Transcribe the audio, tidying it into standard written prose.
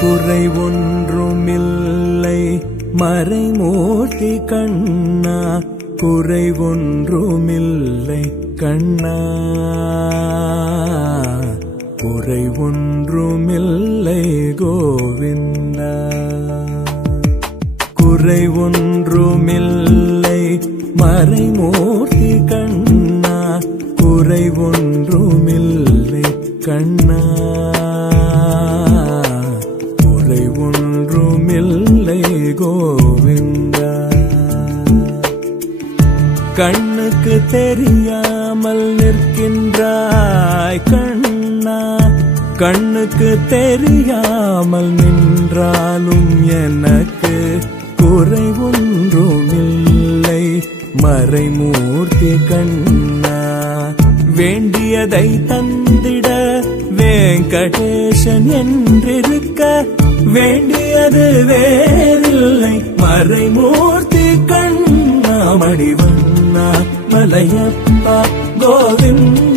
குறை ஒன்றுமில்லை மறைமூர்த்தி கண்ணா, குறை ஒன்றுமில்லை கண்ணா, குறை ஒன்றுமில்லை கோவிந்தா. குறை ஒன்றுமில்லை மறைமூர்த்தி கண்ணா, குறை ஒன்றுமில்லை கண்ணா, குறை ஒன்றுமில்லை கோவிந்தா. கண்ணுக்கு தெரியாமல் நிற்கின்றாய் கண்ணா, கண்ணுக்கு தெரியாமல் நின்றாலும் எனக்கு குறை ஒன்றுமில்லை மறைமூர்த்தி கண்ணா. வேண்டியதை தந்திட வெங்கடேசன் என்றிருக்க, வேண்டியது வேறில்லை மறைமூர்த்தி கண்ணா. மணிவண்ணா மலையப்பா கோவிந்தா.